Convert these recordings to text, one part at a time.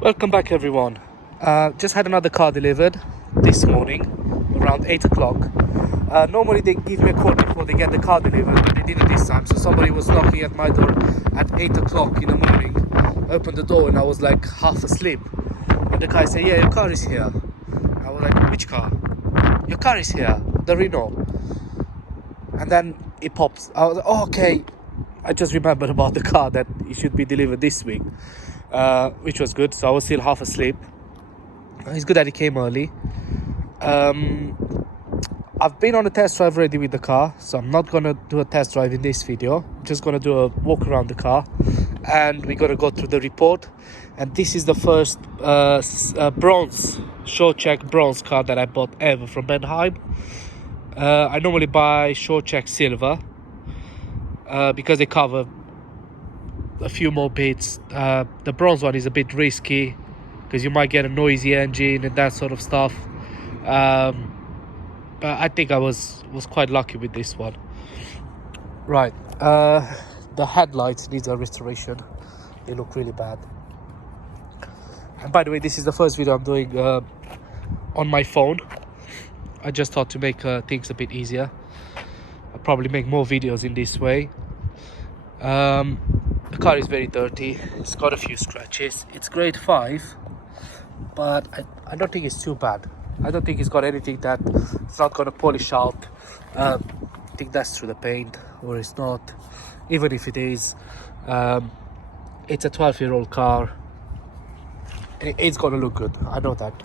Welcome back, everyone. Just had another car delivered this morning around 8 o'clock. Normally they give me a call before they get the car delivered, but they didn't this time. So somebody was knocking at my door at 8 o'clock in the morning. I opened the door and I was like half asleep. And the guy said, "Yeah, your car is here." I was like, "Which car?" "Your car is here, the Renault." And then it pops. I was like, "Oh, okay." I just remembered about the car that it should be delivered this week. Which was good, so I was still half asleep. It's good that he came early. I've been on a test drive already with the car, so I'm not gonna do a test drive in this video. I'm just gonna do a walk around the car, and we're gonna go through the report. And this is the first bronze show check bronze car that I bought ever from Benheim. I normally buy show check silver because they cover a few more bits. The bronze one is a bit risky because you might get a noisy engine and that sort of stuff. But I think I was quite lucky with this one. Right, the headlights needs a restoration. They look really bad. And by the way, this is the first video I'm doing on my phone. I just thought to make things a bit easier. I'll probably make more videos in this way. The car is very dirty. It's got a few scratches. It's grade 5, but I don't think it's too bad. I don't think it's got anything that it's not going to polish out. I think that's through the paint, or it's not. Even if it is, it's a 12-year-old car. It's going to look good. I know that.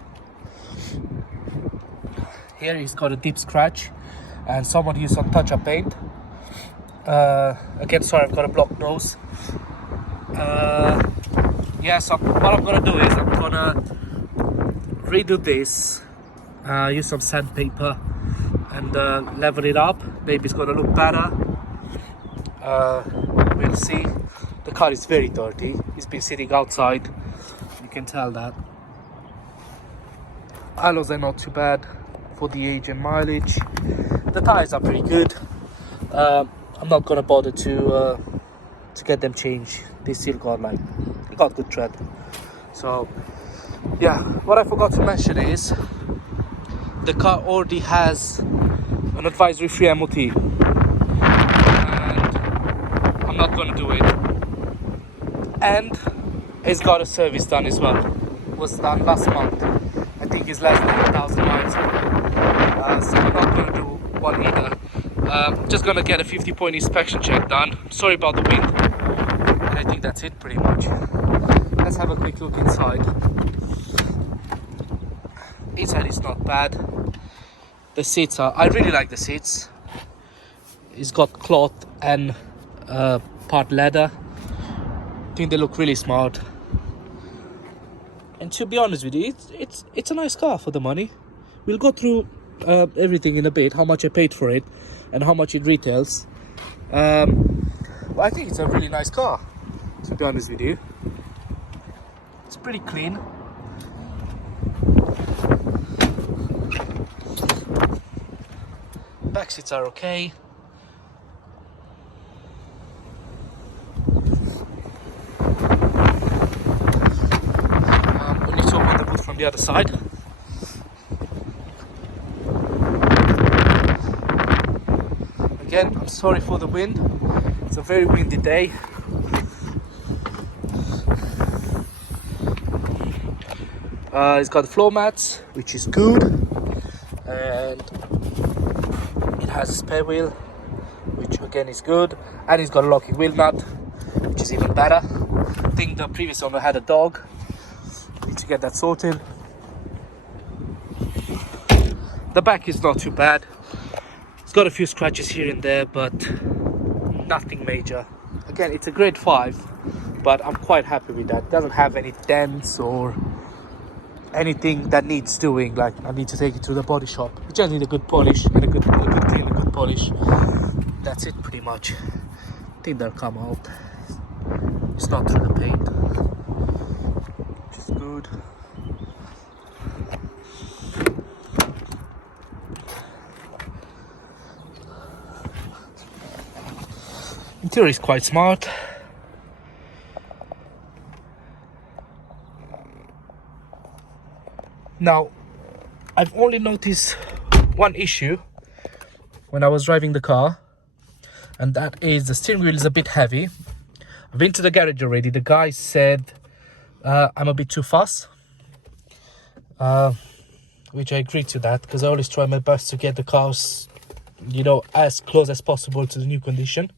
Here it's got a deep scratch, and someone used some touch-up paint. Again, sorry, I've got a blocked nose. So what I'm gonna do is I'm gonna redo this, use some sandpaper and level it up. Maybe it's gonna look better. We'll see. The car is very dirty. It's been sitting outside. You can tell that. Alloys are not too bad for the age and mileage. The tires are pretty good. I'm not gonna bother to get them changed. They still got good tread. So yeah, what I forgot to mention is the car already has an advisory free MOT, and I'm not gonna do it. And it's got a service done as well. It was done last month. I think it's less than 1,000 miles. So I'm not gonna do one either. Just gonna get a 50-point inspection check done. Sorry about the wind. And I think that's it pretty much. Let's have a quick look inside. Inside is not bad. The seats I really like the seats. It's got cloth and part leather. I think they look really smart. And to be honest with you, it's a nice car for the money. We'll go through everything in a bit, how much I paid for it and how much it retails. But I think it's a really nice car, to be honest with you. It's pretty clean. Back seats are okay. We need to open the boot from the other side. Again, I'm sorry for the wind. It's a very windy day. It's got floor mats, which is good, and it has a spare wheel, which again is good, and it's got a locking wheel nut, which is even better. I think the previous owner had a dog. Need to get that sorted. The back is not too bad. It's got a few scratches here and there, but nothing major. Again, it's a grade 5, but I'm quite happy with that. It doesn't have any dents or anything that needs doing. Like, I need to take it to the body shop. It just needs a good polish and a good clean, a good polish. That's it pretty much. I think they'll come out. It's not through the paint, which is good. Interior is quite smart. Now, I've only noticed one issue when I was driving the car, and that is the steering wheel is a bit heavy. I've been to the garage already. The guy said I'm a bit too fast, which I agree to that, because I always try my best to get the cars, you know, as close as possible to the new condition.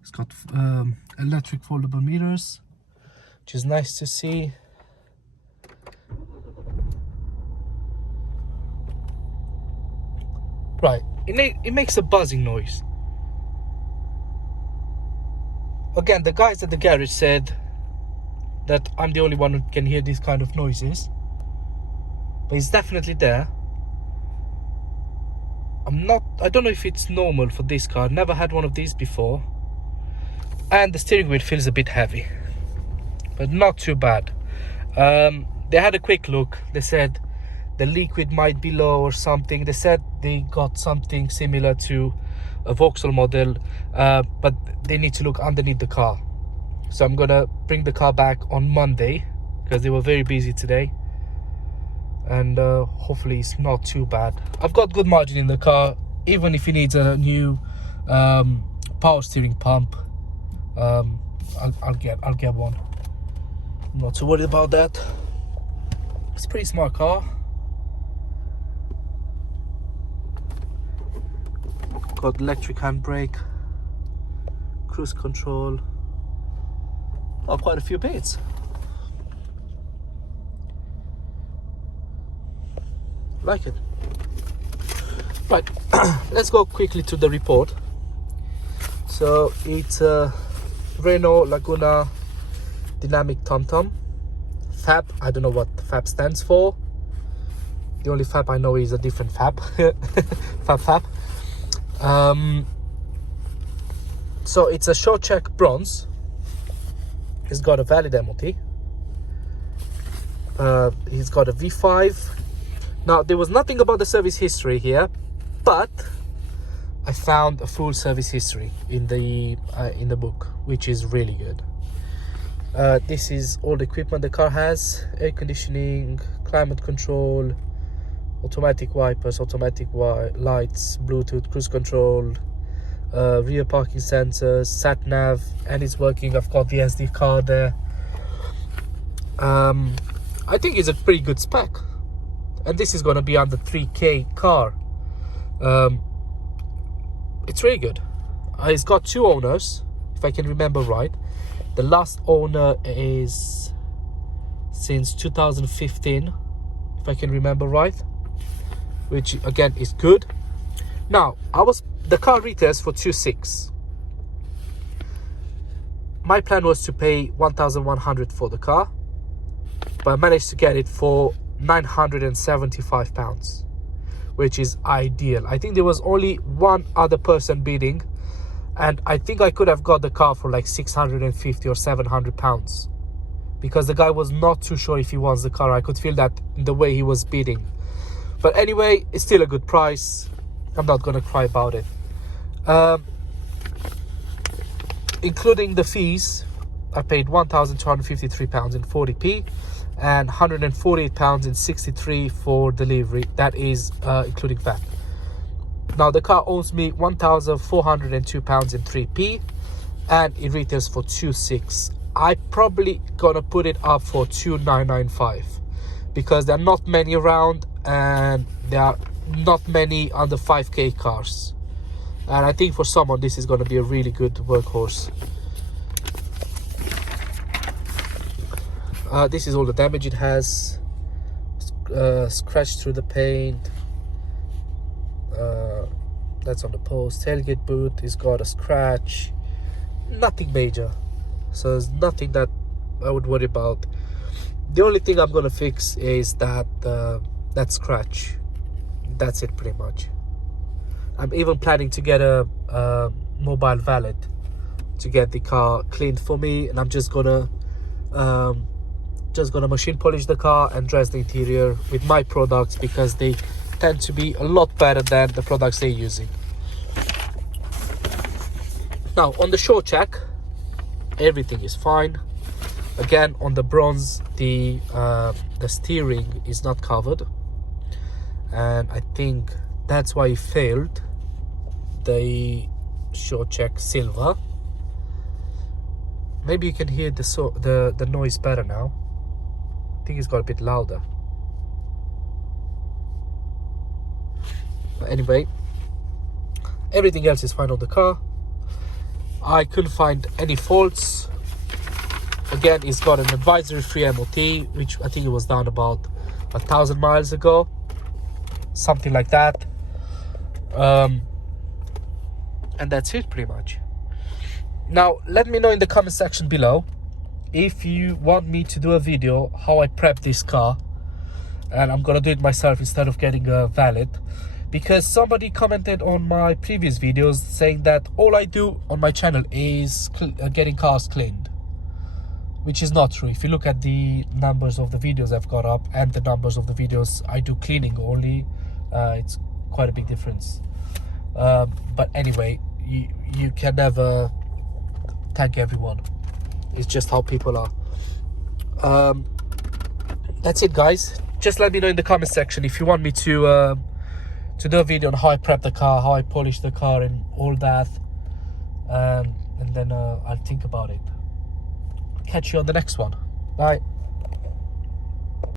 It's got electric foldable mirrors, which is nice to see. Right, it makes a buzzing noise. Again, the guys at the garage said that I'm the only one who can hear these kind of noises, but it's definitely there. I don't know if it's normal for this car. Never had one of these before. And the steering wheel feels a bit heavy, but not too bad. They had a quick look. They said the liquid might be low or something. They said they got something similar to a Vauxhall model, but they need to look underneath the car. So I'm gonna bring the car back on Monday, because they were very busy today, and hopefully it's not too bad. I've got good margin in the car. Even if it needs a new power steering pump, I'll get one. I'm not too worried about that. It's a pretty smart car. Got electric handbrake, cruise control. Oh, quite a few bits. Like it. Right, let's go quickly to the report. So it's a Renault Laguna dynamic tom-tom. FAB, I don't know what FAB stands for. The only FAB I know is a different FAB. FAB. So it's a short check bronze. It's got a valid MOT. He's got a V5. Now, there was nothing about the service history here, but I found a full service history in the book, which is really good. This is all the equipment the car has: air conditioning, climate control, automatic wipers, automatic lights, Bluetooth, cruise control, rear parking sensors, sat nav, and it's working. I've got the SD card there. I think it's a pretty good spec, and this is going to be under 3K car. It's really good. It's got 2 owners, if I can remember right. The last owner is since 2015, if I can remember right, which again is good. Now, the car retails for 2.6. My plan was to pay 1,100 for the car, but I managed to get it for £975, which is ideal. I think there was only one other person bidding, and I think I could have got the car for like 650 or 700 pounds, because the guy was not too sure if he wants the car. I could feel that in the way he was bidding. But anyway, it's still a good price. I'm not gonna cry about it. Including the fees, I paid £1,253 and 40p, and £148 and 63 for delivery. That is including VAT. Now the car owes me £1,402 and 3p, and it retails for 2.6. I probably gonna put it up for 2,995, because there are not many around, and there are not many under 5k cars, and I think for someone this is going to be a really good workhorse. This is all the damage it has. Scratch through the paint, that's on the post. Tailgate boot has got a scratch, nothing major, so there's nothing that I would worry about. The only thing I'm going to fix is that scratch. That's it pretty much. I'm even planning to get a mobile valet to get the car cleaned for me, and I'm just gonna machine polish the car and dress the interior with my products, because they tend to be a lot better than the products they're using. Now on the short check, everything is fine. Again, on the bronze, the steering is not covered, and I think that's why it failed. The show check silver. Maybe you can hear the noise better now. I think it's got a bit louder. But anyway, everything else is fine on the car. I couldn't find any faults. Again, it's got an advisory free MOT, which I think it was done about 1,000 miles ago, something like that. And that's it pretty much. Now let me know in the comment section below if you want me to do a video how I prep this car, and I'm gonna do it myself instead of getting a valet, because somebody commented on my previous videos saying that all I do on my channel is getting cars cleaned, which is not true. If you look at the numbers of the videos I've got up and the numbers of the videos I do cleaning only, it's quite a big difference. But anyway, you can never tag everyone. It's just how people are. That's it, guys. Just let me know in the comment section if you want me to do a video on how I prep the car, how I polish the car and all that, and then I'll think about it. Catch you on the next one. Bye.